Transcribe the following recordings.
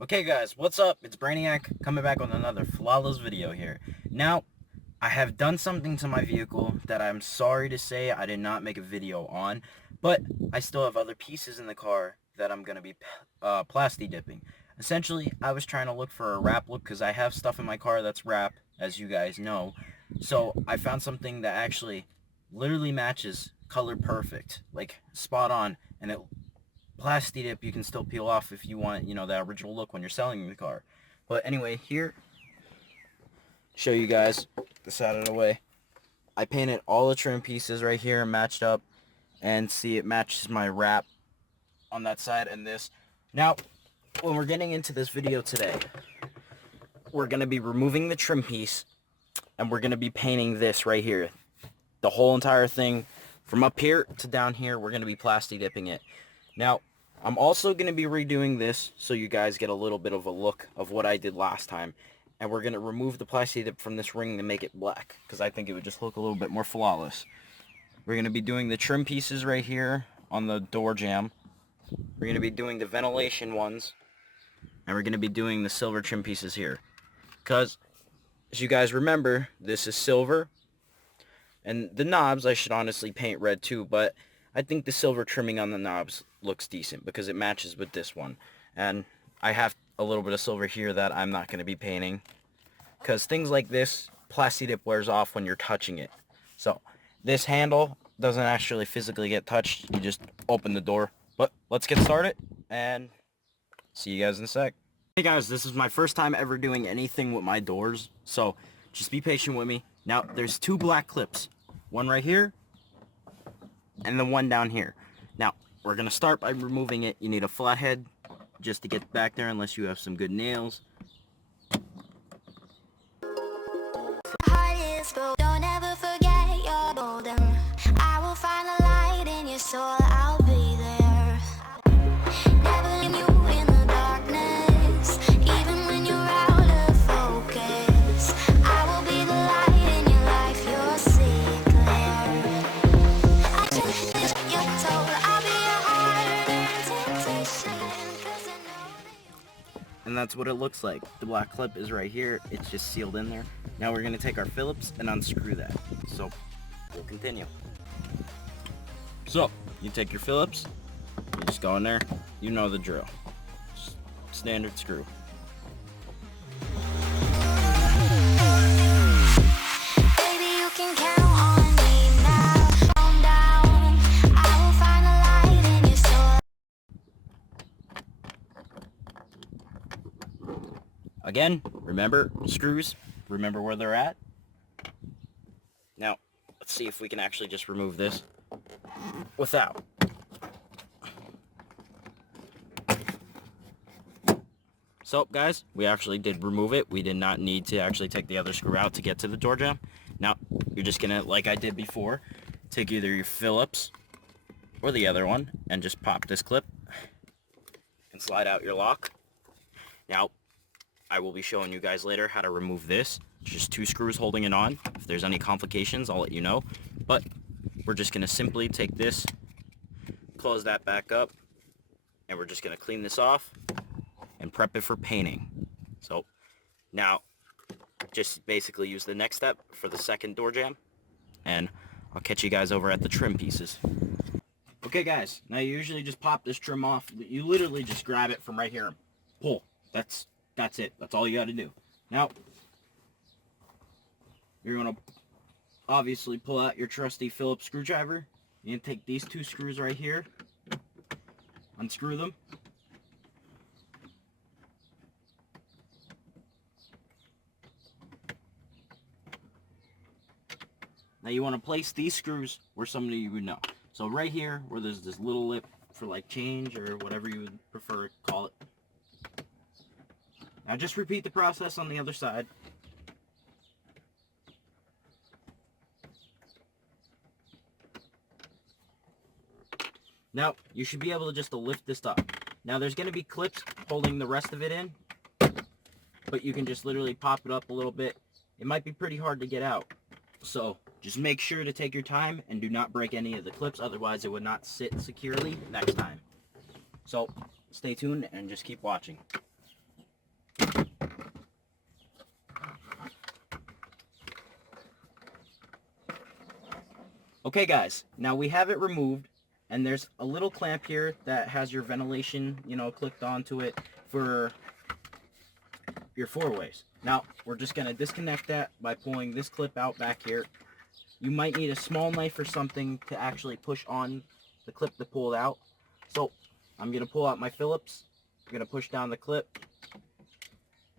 Okay guys, what's up? It's Brainiac coming back on another flawless video here. Now, I have done something to my vehicle that I'm sorry to say I did not make a video on, but I still have other pieces in the car that I'm going to be Plasti dipping. Essentially, I was trying to look for a wrap look because I have stuff in my car that's wrap, as you guys know. So I found something that actually literally matches color perfect, like spot on, and it Plasti dip you can still peel off if you want, you know, that original look when you're selling the car. But anyway, here, show you guys this out of the way. I painted all the trim pieces right here and matched up, and see, it matches my wrap on that side and this. Now, when we're getting into this video today, we're going to be removing the trim piece, and we're going to be painting this right here. The whole entire thing, from up here to down here, we're going to be Plasti dipping it. Now, I'm also going to be redoing this so you guys get a little bit of a look of what I did last time. And we're going to remove the Plasti dip from this ring to make it black, because I think it would just look a little bit more flawless. We're going to be doing the trim pieces right here on the door jamb. We're going to be doing the ventilation ones. And we're going to be doing the silver trim pieces here. Because, as you guys remember, this is silver. And the knobs I should honestly paint red too, but I think the silver trimming on the knobs looks decent because it matches with this one. And I have a little bit of silver here that I'm not going to be painting, because things like this, Plasti dip wears off when you're touching it. So this handle doesn't actually physically get touched. You just open the door. But let's get started and see you guys in a sec. Hey guys, this is my first time ever doing anything with my doors, so just be patient with me. Now, there's two black clips. One right here and the one down here. Now, we're going to start by removing it. You need a flathead just to get back there, unless you have some good nails. Don't ever forget you're golden. I will find the light in your soul. I'll be there. Never leave you in the darkness, even when you're out of focus. I will be the light in your life. You'll see it clear. I just your soul. I'll be your heart and temptation, 'cause I know that. And that's what it looks like. The black clip is right here. It's just sealed in there. Now we're going to take our Phillips and unscrew that. So, we'll continue. So, you take your Phillips, you just go in there. You know the drill. Standard screw. Baby, you can count on me now. Calm down. I will find the light in your soul. Again, remember screws. Remember where they're at. Now, let's see if we can actually just remove this without. So, guys, we actually did remove it. We did not need to actually take the other screw out to get to the door jamb. Now, you're just going to, like I did before, take either your Phillips or the other one and just pop this clip and slide out your lock. Now, I will be showing you guys later how to remove this. Just two screws holding it on. If there's any complications, I'll let you know. But we're just going to simply take this, close that back up, and we're just going to clean this off and prep it for painting. So now, just basically use the next step for the second door jamb, and I'll catch you guys over at the trim pieces. Okay guys, now you usually just pop this trim off. You literally just grab it from right here and pull. That's it. That's all you got to do. Now, you're going to obviously pull out your trusty Phillips screwdriver. You're going to take these two screws right here, unscrew them. Now you want to place these screws where somebody you would know. So right here, where there's this little lip for like change or whatever you would prefer to call it. Now just repeat the process on the other side. Now, you should be able to just lift this up. Now, there's going to be clips holding the rest of it in, but you can just literally pop it up a little bit. It might be pretty hard to get out. So, just make sure to take your time and do not break any of the clips, otherwise it would not sit securely next time. So, stay tuned and just keep watching. Okay guys, now we have it removed, and there's a little clamp here that has your ventilation, clicked onto it for your four-ways. Now, we're just going to disconnect that by pulling this clip out back here. You might need a small knife or something to actually push on the clip to pull it out. So, I'm going to pull out my Phillips. I'm going to push down the clip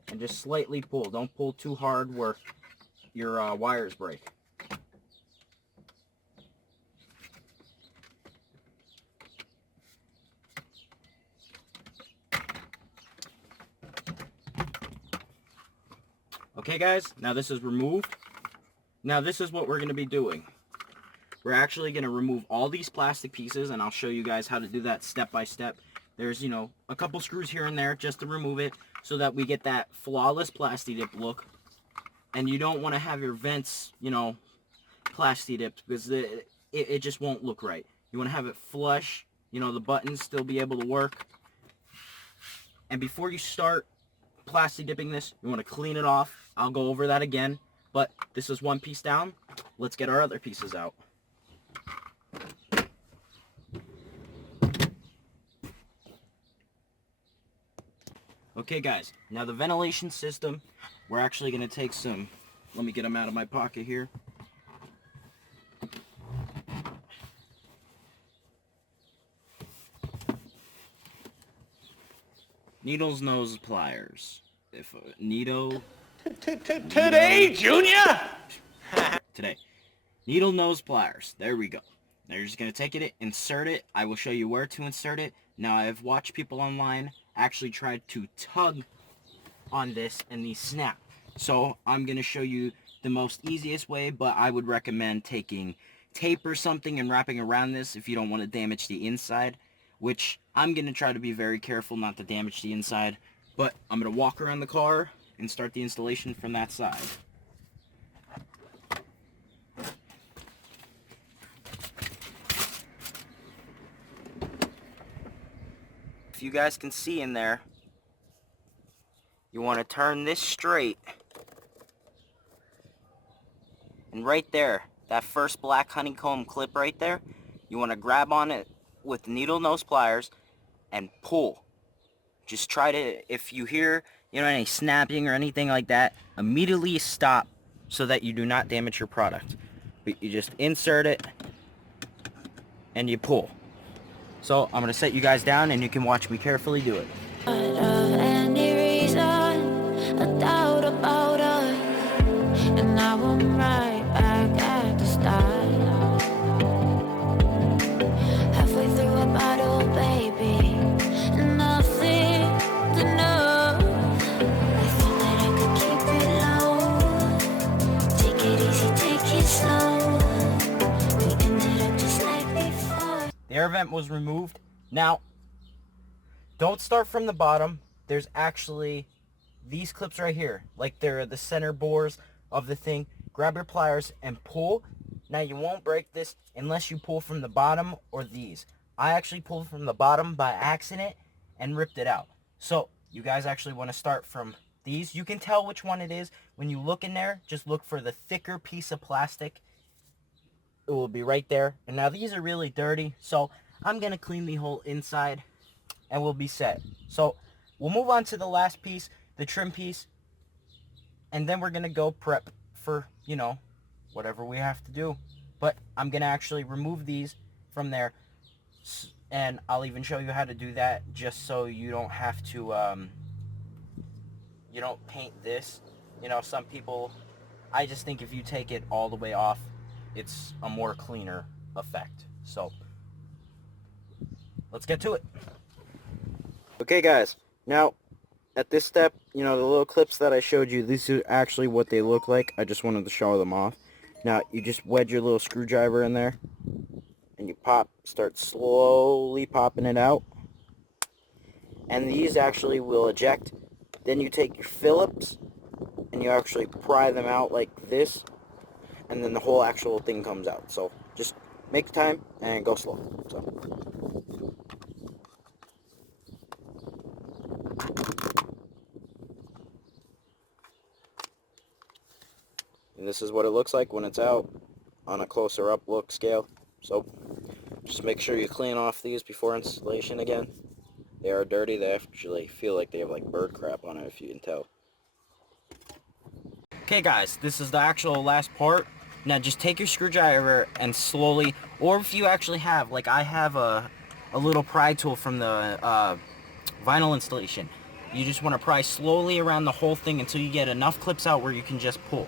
and just slightly pull. Don't pull too hard where your wires break. Okay guys, now this is removed. Now this is what we're going to be doing. We're actually going to remove all these plastic pieces, and I'll show you guys how to do that step by step. There's, a couple screws here and there just to remove it so that we get that flawless Plasti dip look. And you don't want to have your vents, Plasti dipped, because it just won't look right. You want to have it flush, the buttons still be able to work. And before you start Plasti dipping this, you want to clean it off. I'll go over that again, but this is one piece down. Let's get our other pieces out. Okay guys, now the ventilation system, we're actually going to take some, let me get them out of my pocket here. Needles, nose, pliers. If needle... Today, Junior! Today. Needle, nose, pliers. There we go. Now you're just going to take it, insert it. I will show you where to insert it. Now I've watched people online actually try to tug on this and these snap. So I'm going to show you the most easiest way, but I would recommend taking tape or something and wrapping around this if you don't want to damage the inside, which I'm going to try to be very careful not to damage the inside. But I'm going to walk around the car and start the installation from that side. If you guys can see in there, you want to turn this straight. And right there, that first black honeycomb clip right there, you want to grab on it with the needle nose pliers and pull. Just try to, if you hear, any snapping or anything like that, immediately stop so that you do not damage your product. But you just insert it and you pull. So I'm going to set you guys down and you can watch me carefully do it. Any reason, a doubt about us, and now I'm right back at the start. Halfway through a bottle, baby, and nothing to know. I thought that I could keep it low. Take it easy, take it slow. We ended up just like before. The air vent was removed. Now, don't start from the bottom. There's actually these clips right here. Like they're the center bores of the thing. Grab your pliers and pull. Now you won't break this unless you pull from the bottom or these. I actually pulled from the bottom by accident and ripped it out. So you guys actually want to start from these. You can tell which one it is. When you look in there, just look for the thicker piece of plastic. It will be right there. And now these are really dirty, so I'm going to clean the whole inside and we'll be set. So we'll move on to the last piece, the trim piece, and then we're going to go prep for, whatever we have to do. But I'm going to actually remove these from there, and I'll even show you how to do that just so you don't have to, you don't paint this. Some people, I just think if you take it all the way off, it's a more cleaner effect. So let's get to it. Okay guys, now at this step, the little clips that I showed you, these are actually what they look like. I just wanted to show them off. Now you just wedge your little screwdriver in there and you start slowly popping it out. And these actually will eject. Then you take your Phillips and you actually pry them out like this, and then the whole actual thing comes out. So just make time and go slow. So. And this is what it looks like when it's out on a closer up look scale. So just make sure you clean off these before installation again. They are dirty. They actually feel like they have like bird crap on it, if you can tell. Okay guys, this is the actual last part. Now just take your screwdriver and slowly, or if you actually have, like I have a little pry tool from the vinyl installation. You just want to pry slowly around the whole thing until you get enough clips out where you can just pull.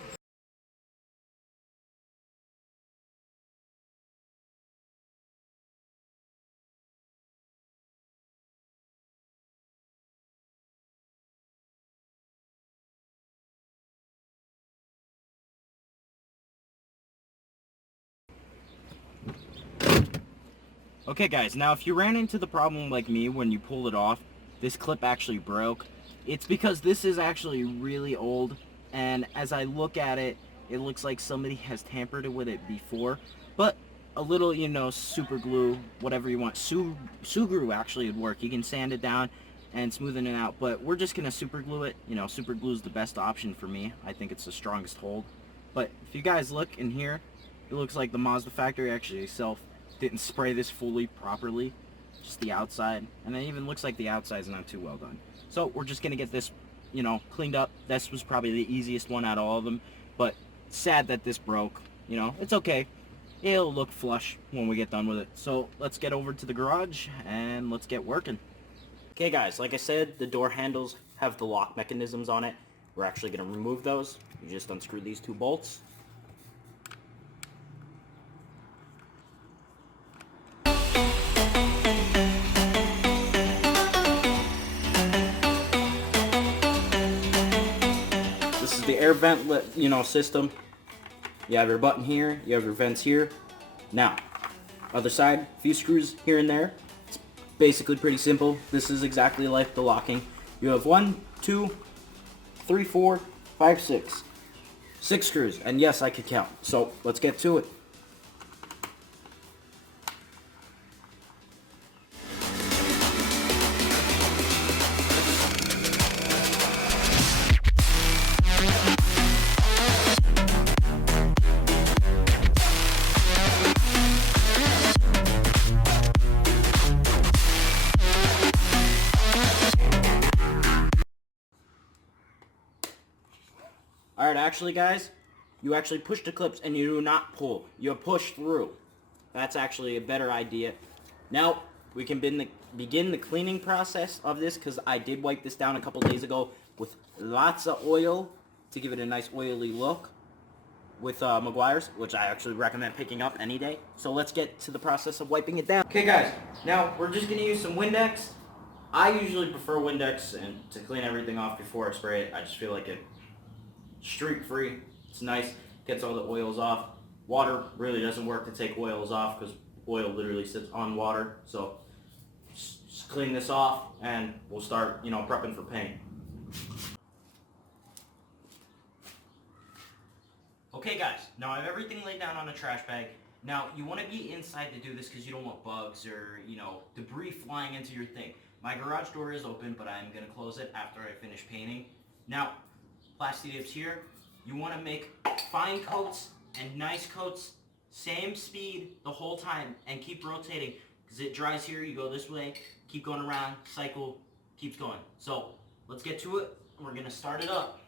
Okay guys, now if you ran into the problem like me when you pulled it off, this clip actually broke. It's because this is actually really old, and as I look at it, it looks like somebody has tampered with it before. But a little, you know, super glue, whatever you want. Glue actually would work. You can sand it down and smoothen it out, but we're just gonna super glue it. You know, super glue is the best option for me. I think it's the strongest hold. But if you guys look in here, it looks like the Mazda factory actually didn't spray this fully properly, just the outside, and it even looks like the outside's not too well done. So we're just gonna get this, you know, cleaned up. This was probably the easiest one out of all of them, but sad that this broke. You know, it's okay. It'll look flush when we get done with it. So let's get over to the garage and let's get working. Okay guys, like I said, the door handles have the lock mechanisms on it. We're actually gonna remove those. You just unscrew these two bolts. This is the air vent, you know, system. You have your button here, you have your vents here. Now, other side, a few screws here and there. It's basically pretty simple. This is exactly like the locking. You have 1, 2, 3, 4, 5, 6. 6 screws, and yes, I could count. So let's get to it. Alright, actually guys, you actually push the clips and you do not pull. You push through. That's actually a better idea. Now, we can begin the cleaning process of this, because I did wipe this down a couple days ago with lots of oil to give it a nice oily look with Meguiar's, which I actually recommend picking up any day. So let's get to the process of wiping it down. Okay guys, now we're just going to use some Windex. I usually prefer Windex and to clean everything off before I spray it. I just feel like it streak free. It's nice, gets all the oils off. Water really doesn't work to take oils off because oil literally sits on water. So just clean this off and we'll start, you know, prepping for paint. Okay guys, now I have everything laid down on a trash bag. Now you want to be inside to do this because you don't want bugs or, you know, debris flying into your thing. My garage door is open, but I'm going to close it after I finish painting. Now, Plasti dips here. You want to make fine coats and nice coats, same speed the whole time, and keep rotating. Because it dries here, you go this way, keep going around, cycle, keeps going. So, let's get to it. We're going to start it up.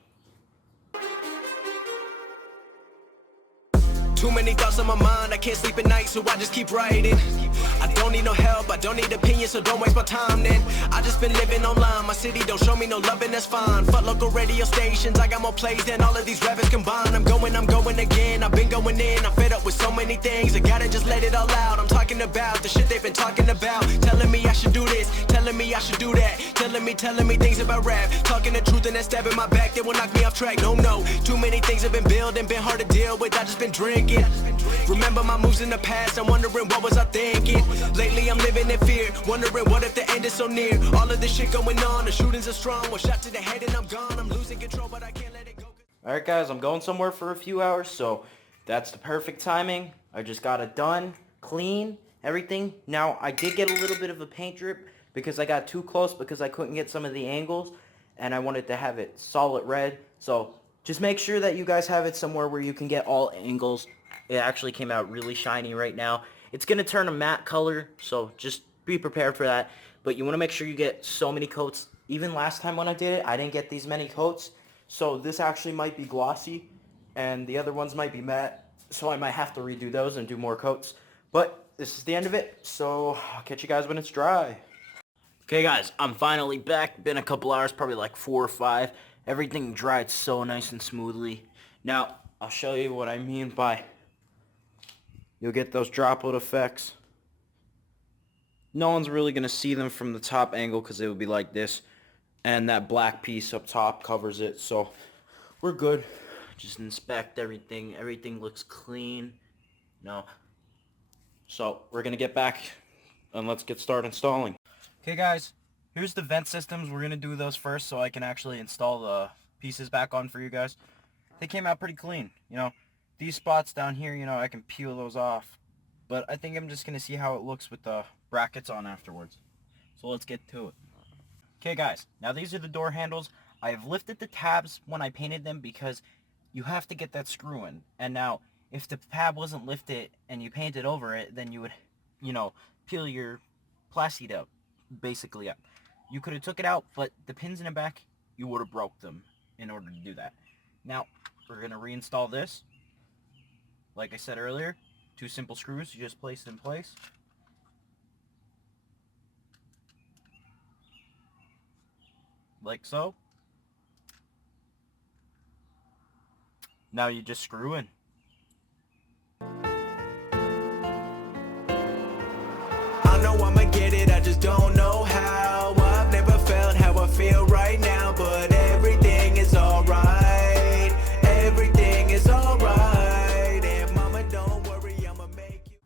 Too many thoughts on my mind, I can't sleep at night, so I just keep writing. I don't need no help, I don't need opinions, so don't waste my time then. I just been living online, my city don't show me no love and that's fine. Fuck local radio stations, I got more plays than all of these rappers combined. I'm going again, I've been going in, I'm fed up with so many things, I gotta just let it all out. I'm talking about the shit they've been talking about, telling me I should do this, telling me I should do that, telling me things about rap, talking the truth and that stab in my back, they will knock me off track. No, too many things have been building, been hard to deal with, I just been drinking. drinking. Remember my moves in the past, I'm wondering what was I thinking. Lately I'm living in fear, wondering what if the end is so near. All of this shit going on, the shootings are strong. One shot to the head and I'm gone. I'm losing control, but I can't let it go. Alright guys, I'm going somewhere for a few hours, so that's the perfect timing. I just got it done, clean, everything. Now, I did get a little bit of a paint drip because I got too close because I couldn't get some of the angles, and I wanted to have it solid red. So just make sure that you guys have it somewhere where you can get all angles. It actually came out really shiny right now. It's going to turn a matte color, so just be prepared for that. But you want to make sure you get so many coats. Even last time when I did it, I didn't get these many coats. So this actually might be glossy, and the other ones might be matte. So I might have to redo those and do more coats. But this is the end of it, so I'll catch you guys when it's dry. Okay guys, I'm finally back. Been a couple hours, probably like 4 or 5. Everything dried so nice and smoothly. Now, I'll show you what I mean by you'll get those droplet effects. No one's really going to see them from the top angle because it would be like this. And that black piece up top covers it, so we're good. Just inspect everything. Everything looks clean. No. So we're going to get back and let's get started installing. Okay guys, here's the vent systems. We're going to do those first so I can actually install the pieces back on for you guys. They came out pretty clean. You know, these spots down here, you know, I can peel those off. But I think I'm just going to see how it looks with the brackets on afterwards. So let's get to it. Okay guys, now these are the door handles. I have lifted the tabs when I painted them because you have to get that screw in. And now, if the tab wasn't lifted and you painted over it, then you would, you know, peel your Plasti up, basically up. You could have took it out, but the pins in the back, you would have broke them in order to do that. Now, we're going to reinstall this. Like I said earlier, 2 simple screws, you just place it in place. Like so. Now you just screw in. I know I'ma get it, I just don't know how. I've never felt how I feel right now, but everything is alright. Everything is alright. And mama, don't worry, I'ma make you.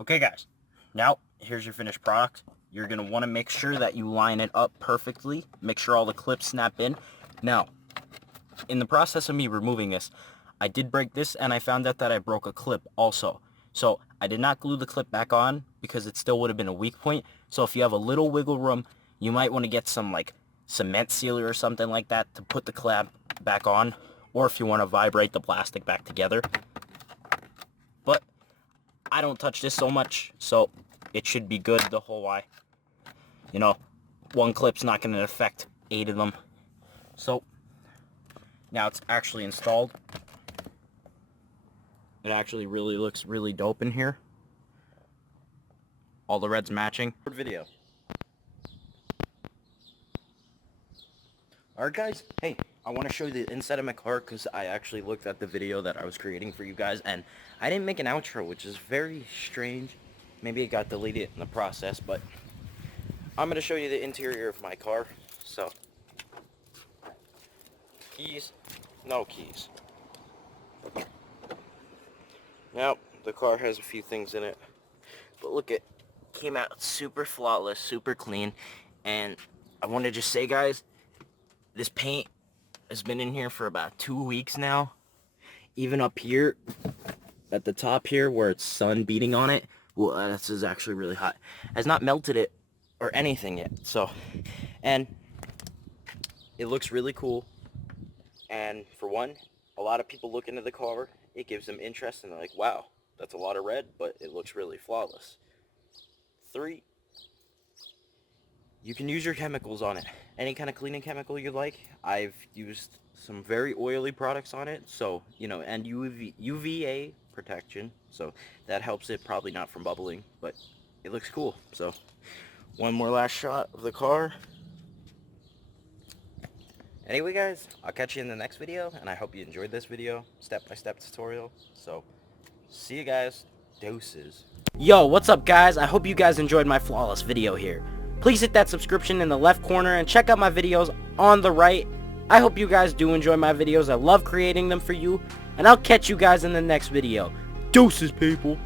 Okay guys, now here's your finished product. You're going to want to make sure that you line it up perfectly. Make sure all the clips snap in. Now, in the process of me removing this, I did break this and I found out that I broke a clip also. So I did not glue the clip back on because it still would have been a weak point. So if you have a little wiggle room, you might want to get some like cement sealer or something like that to put the clamp back on. Or if you want to vibrate the plastic back together. But I don't touch this so much, so it should be good the whole way. You know, one clip's not going to affect 8 of them. So, now it's actually installed. It actually really looks really dope in here. All the reds matching. Video. Alright guys, hey, I want to show you the inside of my car because I actually looked at the video that I was creating for you guys and I didn't make an outro, which is very strange. Maybe it got deleted in the process, but I'm going to show you the interior of my car. So, keys, no keys. Now, the car has a few things in it, but look, it came out super flawless, super clean, and I want to just say, guys, this paint has been in here for about 2 weeks now. Even up here, at the top here, where it's sun beating on it, well, this is actually really hot. Has not melted it or anything yet. So, and it looks really cool. And for one, a lot of people look into the car. It gives them interest and they're like, wow, that's a lot of red, but it looks really flawless. 3, you can use your chemicals on it. Any kind of cleaning chemical you like. I've used some very oily products on it. So, you know, and UVA protection. So that helps it, probably not from bubbling, but it looks cool. So one more last shot of the car. Anyway guys, I'll catch you in the next video, and I hope you enjoyed this video, step-by-step tutorial. So, see you guys. Doses. Yo, what's up guys? I hope you guys enjoyed my flawless video here. Please hit that subscription in the left corner and check out my videos on the right. I hope you guys do enjoy my videos. I love creating them for you. and I'll catch you guys in the next video. Deuces, people.